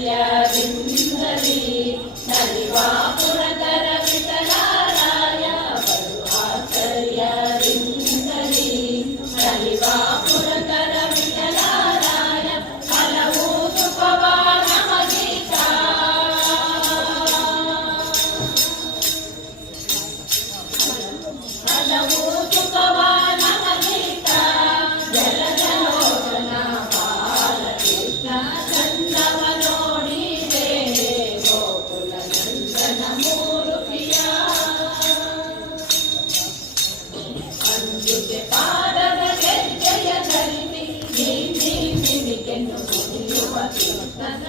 ಆಶ್ಚರ್ಯದಿಂದಲೇ ನಲಿವಾ ಪುರತರ ವಿಠಲರಾಯ ಬಲು ಆಶ್ಚರ್ಯದಿಂದಲೇ ನಲಿವಾ ಪುರತರ ವಿಠಲರಾಯ ಹಲವು ಸುಖವ ನಮಗೀತ ಹಲವು ಸುಖವ ನಮಗೀತ ಜಲಜಲೋಚನ ಬಾಲಕೃಷ್ಣ ಚಂದವ ನೋಡಿದೆ ಗೋಕುಲ ನಂದನ ಮೂರುತಿಯ ಅಂಜುಗೆ ಪಾದದ ಗೆಜ್ಜೆಯ ಧರಿಸಿ ನೀ ನೀ ನಿಮಿಗೆನ್ನು ಕುಣಿಯುವ ಕೀರ್ತನ